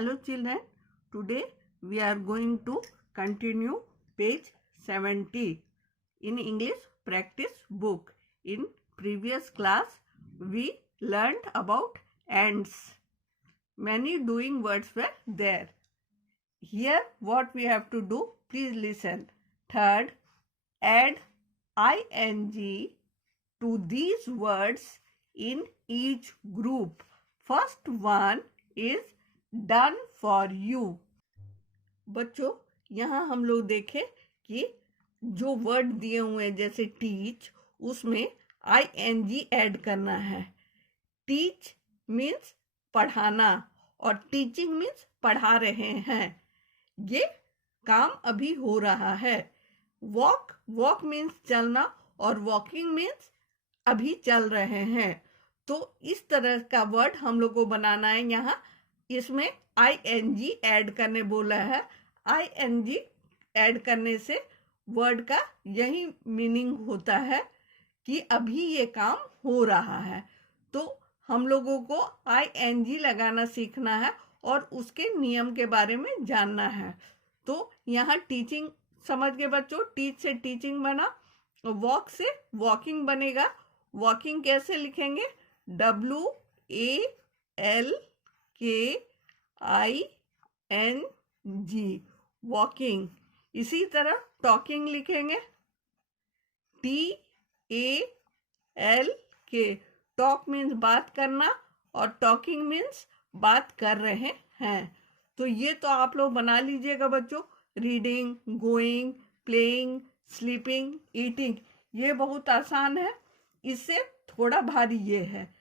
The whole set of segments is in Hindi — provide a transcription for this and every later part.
Hello children, today we are going to continue page 70 in English practice book. In previous class we learned about ants. Many doing words were there. Here what we have to do, please listen. Third, add ing to these words in each group. First one is done for you. बच्चों यहाँ हम लोग देखें कि जो वर्ड दिए हुए हैं जैसे टीच, उसमें ing ऐड करना है। टीच मीन्स पढ़ाना और टीचिंग मीन्स पढ़ा रहे हैं। ये काम अभी हो रहा है। वॉक मीन्स चलना और वॉकिंग मीन्स अभी चल रहे हैं। तो इस तरह का वर्ड हम लोग को बनाना है। यहाँ इसमें ing ऐड करने बोला है। ing ऐड करने से वर्ड का यही मीनिंग होता है कि अभी ये काम हो रहा है। तो हम लोगों को ing लगाना सीखना है और उसके नियम के बारे में जानना है। तो यहाँ टीचिंग समझ गए बच्चों, टीच से टीचिंग बना, वॉक से वॉकिंग बनेगा। वॉकिंग कैसे लिखेंगे? WALKING, walking. इसी तरह टॉकिंग लिखेंगे TALK। टॉक मीन्स बात करना और टॉकिंग मीन्स बात कर रहे हैं। तो ये तो आप लोग बना लीजिएगा बच्चों। Reading, going, playing, sleeping, eating, ये बहुत आसान है। इससे थोड़ा भारी ये है।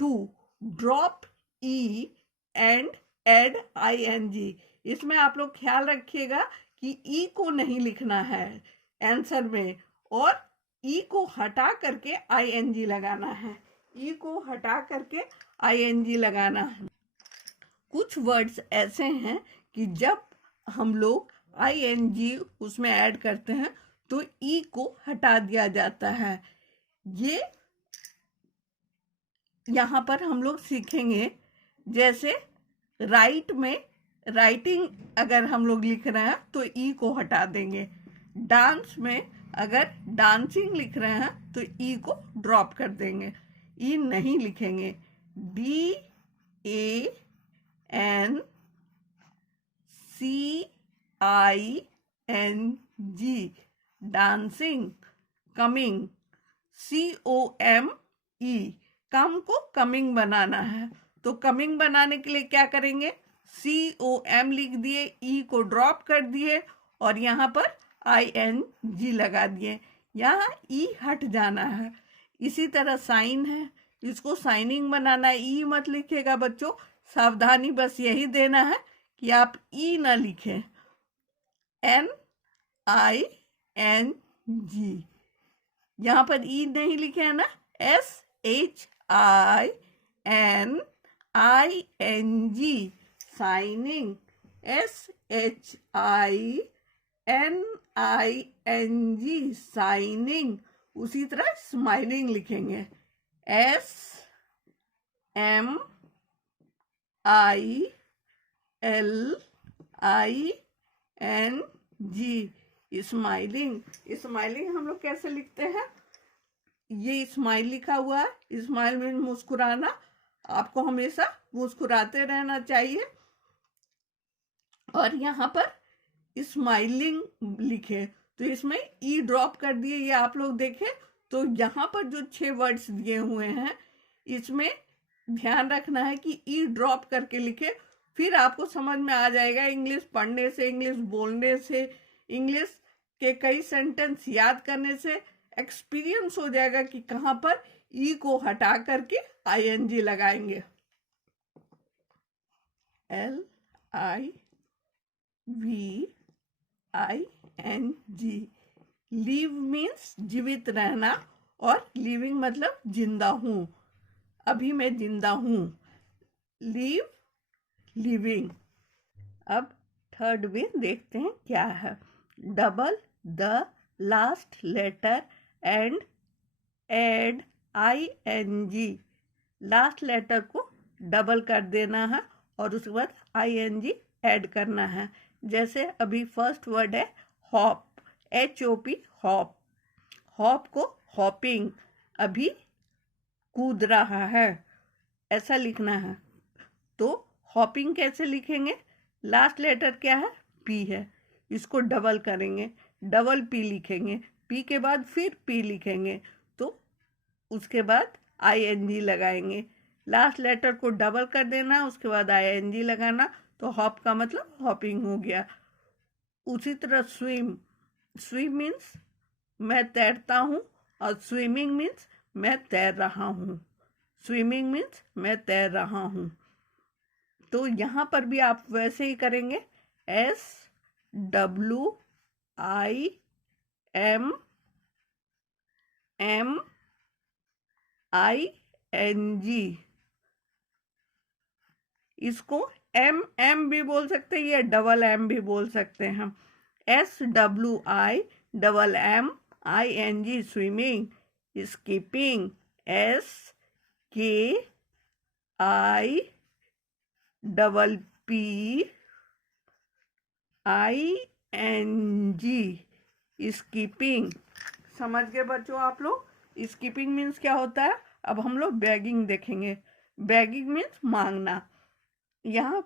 2, drop E and add ing। इसमें आप लोग ख्याल रखिएगा कि E को नहीं लिखना है आंसर में और E को हटा करके ing लगाना है। E को हटा करके ing लगाना है। कुछ वर्ड्स ऐसे हैं कि जब हम लोग ing उसमें ऐड करते हैं तो E को हटा दिया जाता है। ये यहाँ पर हम लोग सीखेंगे। जैसे राइट में राइटिंग अगर हम लोग लिख रहे हैं तो ई को हटा देंगे। डांस में अगर डांसिंग लिख रहे हैं तो ई को ड्रॉप कर देंगे, ई नहीं लिखेंगे। DANCING, dancing. कमिंग, COME, कम को कमिंग बनाना है। तो कमिंग बनाने के लिए क्या करेंगे? COM लिख दिए, ई को ड्रॉप कर दिए और यहाँ पर ing लगा दिए। यहाँ ई हट जाना है। इसी तरह साइन है, इसको साइनिंग बनाना है। ई मत लिखेगा बच्चों, सावधानी बस यही देना है कि आप ई ना लिखें। NING, यहाँ पर ई नहीं लिखे है ना। SHINING, signing. SHINING, signing. उसी तरह स्माइलिंग लिखेंगे। SMILING, smiling. स्माइलिंग हम लोग कैसे लिखते हैं? ये स्माइल लिखा हुआ है। स्माइल में मुस्कुराना। आपको हमेशा मुस्कुराते रहना चाहिए। और यहाँ पर स्माइलिंग लिखे तो इसमें ई ड्रॉप कर दिए। ये आप लोग देखें तो यहाँ पर जो 6 वर्ड्स दिए हुए हैं इसमें ध्यान रखना है कि ई ड्रॉप करके लिखे। फिर आपको समझ में आ जाएगा। इंग्लिश पढ़ने से, इंग्लिश बोलने से, इंग्लिश के कई सेंटेंस याद करने से एक्सपीरियंस हो जाएगा कि कहाँ पर ई को हटा करके ing लगाएंगे। LIVING, लिव मीन्स जीवित रहना और लिविंग मतलब जिंदा हूँ। अभी मैं जिंदा हूँ। Live, living. अब थर्ड में देखते हैं क्या है। Double the last letter and add ing, last letter को डबल कर देना है और उसके बाद ING ऐड करना है। जैसे अभी फर्स्ट वर्ड है हॉप, HOP, हॉप। हॉप को हॉपिंग, अभी कूद रहा है, ऐसा लिखना है। तो हॉपिंग कैसे लिखेंगे? लास्ट लेटर क्या है? P है, इसको डबल करेंगे, डबल P लिखेंगे, P के बाद फिर P लिखेंगे, तो उसके बाद ING लगाएंगे। लास्ट लेटर को डबल कर देना, उसके बाद ING लगाना, तो हॉप का मतलब हॉपिंग हो गया। उसी तरह स्विम, स्विम मीन्स मैं तैरता हूँ, और स्विमिंग मीन्स मैं तैर रहा हूँ। स्विमिंग मीन्स मैं तैर रहा हूँ। तो यहाँ पर भी आप वैसे ही करेंगे, SWIMMING, इसको MM भी बोल सकते हैं, या डबल M भी बोल सकते हैं हम। SWIMMING, swimming. Skipping, SKIPPING, skipping. समझ गए बच्चों आप लोग? स्कीपिंग मीन्स क्या होता है? अब हम लोग बैगिंग देखेंगे। बैगिंग मीन्स मांगना। यहाँ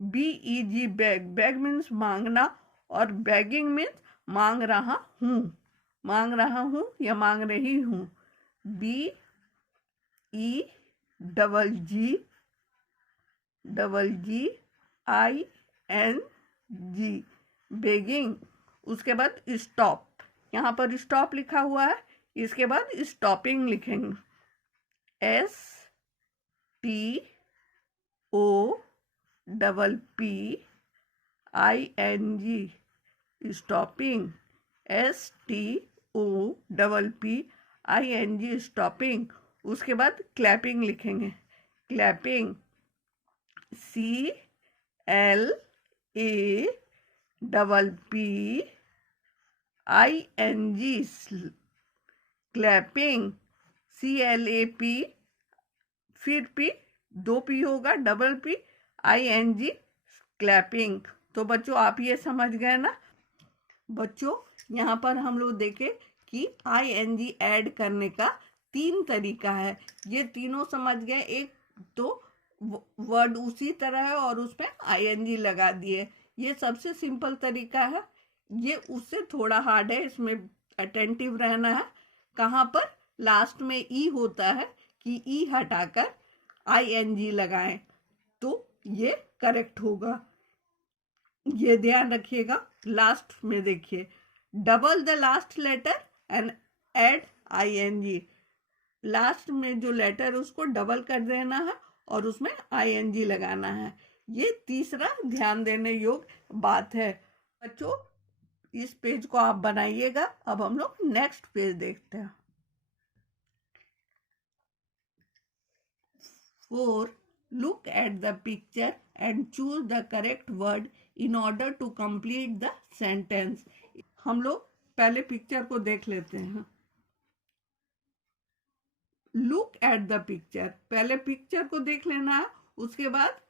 BEG, बैग, बैग मीन्स मांगना, और बैगिंग मीन्स मांग रहा हूँ, मांग रहा हूँ या मांग रही हूँ। BEGGING, begging. उसके बाद स्टॉप, यहाँ पर स्टॉप लिखा हुआ है, इसके बाद स्टॉपिंग लिखेंगे, STOPPING, स्टॉपिंग। STOPPING, stopping. उसके बाद क्लैपिंग लिखेंगे, क्लैपिंग, CLAPPING, क्लैपिंग। CLAP, फिर P, दो P होगा, डबल P, ING, क्लैपिंग। तो बच्चों आप ये समझ गए ना? बच्चों यहाँ पर हम लोग देखें कि ING ऐड करने का 3 तरीका है। ये तीनों समझ गए। एक तो वर्ड उसी तरह है और उसमें ING लगा दिए, ये सबसे सिंपल तरीका है। ये उससे थोड़ा हार्ड है, इसमें अटेंटिव रहना है। कहाँ पर लास्ट में E होता है कि E हटाकर ING लगाएं, तो ये करेक्ट होगा। ये ध्यान रखिएगा। लास्ट में देखिए, double the last letter and add ING। Last में जो लेटर है उसको डबल कर देना है और उसमें ING लगाना है। ये तीसरा ध्यान देने योग्य बात है। बच्चों इस पेज को आप बनाइएगा। अब हम लोग नेक्स्ट पेज देखते हैं। 4. Look at the picture and choose the correct word in order to complete the sentence. हम लोग पहले पिक्चर को देख लेते हैं। लुक एट द पिक्चर, पहले पिक्चर को देख लेना है, उसके बाद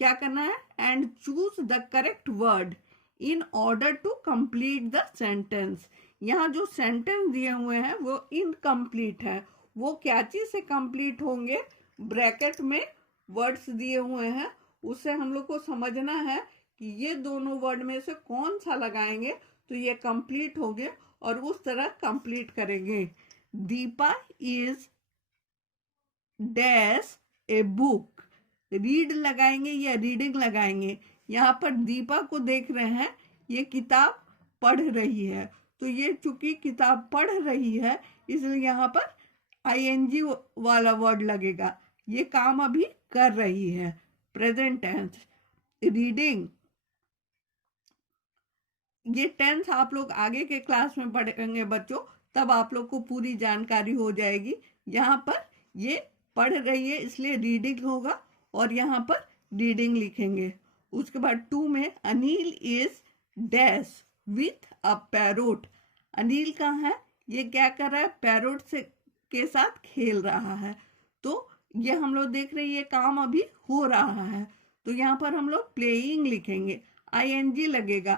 क्या करना है? And choose the correct word in order to complete the sentence. यहाँ जो सेंटेंस दिए हुए हैं वो इनकम्प्लीट है। वो क्या चीज से कंप्लीट होंगे? ब्रैकेट में वर्ड्स दिए हुए हैं, उससे हम लोग को समझना है कि ये दोनों वर्ड में से कौन सा लगाएंगे तो ये कंप्लीट होंगे, और उस तरह कंप्लीट करेंगे। Deepa is dash a book. Read लगाएंगे या रीडिंग लगाएंगे? यहाँ पर दीपा को देख रहे हैं, ये किताब पढ़ रही है, तो ये चूंकि किताब पढ़ रही है इसलिए यहाँ पर ING वाला वर्ड लगेगा। ये काम अभी कर रही है, प्रेजेंट टेंस। रीडिंग, ये टेंस आप लोग आगे के क्लास में पढ़ेंगे बच्चों, तब आप लोग को पूरी जानकारी हो जाएगी। यहाँ पर ये पढ़ रही है इसलिए रीडिंग होगा, और यहाँ पर रीडिंग लिखेंगे। उसके बाद 2 में Anil is dash with a parrot. Anil कहाँ है? ये क्या कर रहा है? पैरोट से के साथ खेल रहा है। तो ये हम लोग देख रहे हैं ये काम अभी हो रहा है, तो यहाँ पर हम लोग प्लेइंग लिखेंगे, ING लगेगा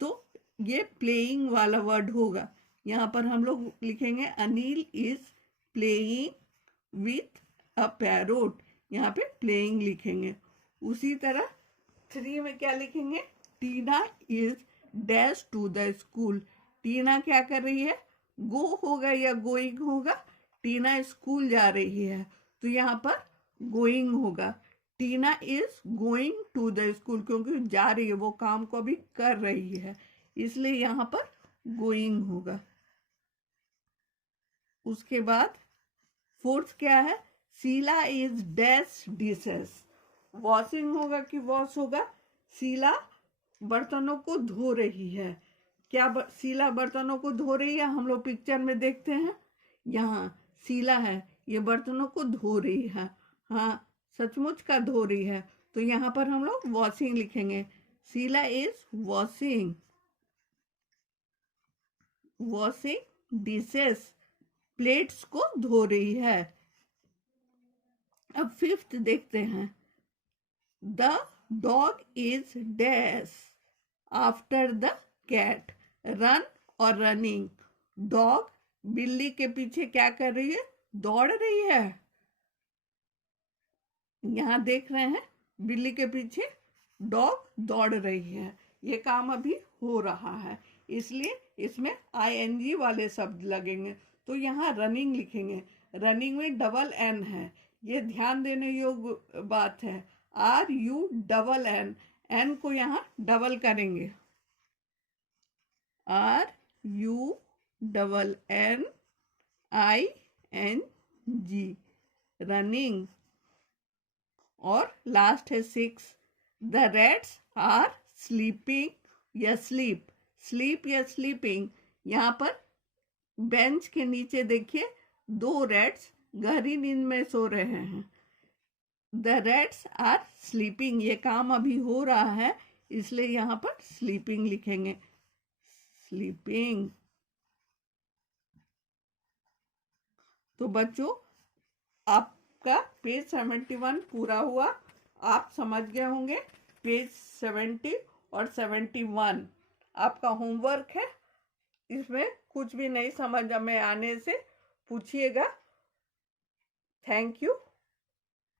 तो ये प्लेइंग वाला वर्ड होगा। यहाँ पर हम लोग लिखेंगे Anil is playing with a parrot, यहाँ पे प्लेइंग लिखेंगे। उसी तरह 3 में क्या लिखेंगे, Tina is dash to the school. Tina क्या कर रही है, गो होगा या गोइंग होगा, टीना स्कूल जा रही है तो यहाँ पर गोइंग होगा। Tina is going to the school, क्योंकि जा रही है, वो काम को अभी कर रही है, इसलिए यहाँ पर गोइंग होगा। उसके बाद 4th क्या है, Sheela is dash dishes. Washing होगा कि वॉश होगा, शीला बर्तनों को धो रही है। क्या शीला बर्तनों को धो रही है, हम लोग पिक्चर में देखते हैं, यहाँ शीला है, ये बर्तनों को धो रही है, हाँ सचमुच का धो रही है, तो यहाँ पर हम लोग वॉशिंग लिखेंगे। Sheela is washing dishes, plates को धो रही है। अब 5th देखते हैं, the dog is dash after the cat, run और रनिंग। डॉग बिल्ली के पीछे क्या कर रही है, दौड़ रही है। यहाँ देख रहे हैं बिल्ली के पीछे डॉग दौड़ रही है, ये काम अभी हो रहा है, इसलिए इसमें ING वाले शब्द लगेंगे। तो यहाँ रनिंग लिखेंगे, रनिंग में डबल N है, ये ध्यान देने योग्य बात है। RUNN, N को यहाँ डबल करेंगे, RUNNING, रनिंग। और लास्ट है 6, द रैट्स आर स्लीपिंग या स्लीप या स्लीपिंग। यहाँ पर बेंच के नीचे देखिए 2 रैट्स गहरी नींद में सो रहे हैं। द रैट्स आर स्लीपिंग, ये काम अभी हो रहा है, इसलिए यहाँ पर स्लीपिंग लिखेंगे, स्लीपिंग। तो बच्चों आपका पेज 71 पूरा हुआ, आप समझ गए होंगे। पेज 70 और 71 आपका होमवर्क है, इसमें कुछ भी नहीं समझ में आने से पूछिएगा। Thank you.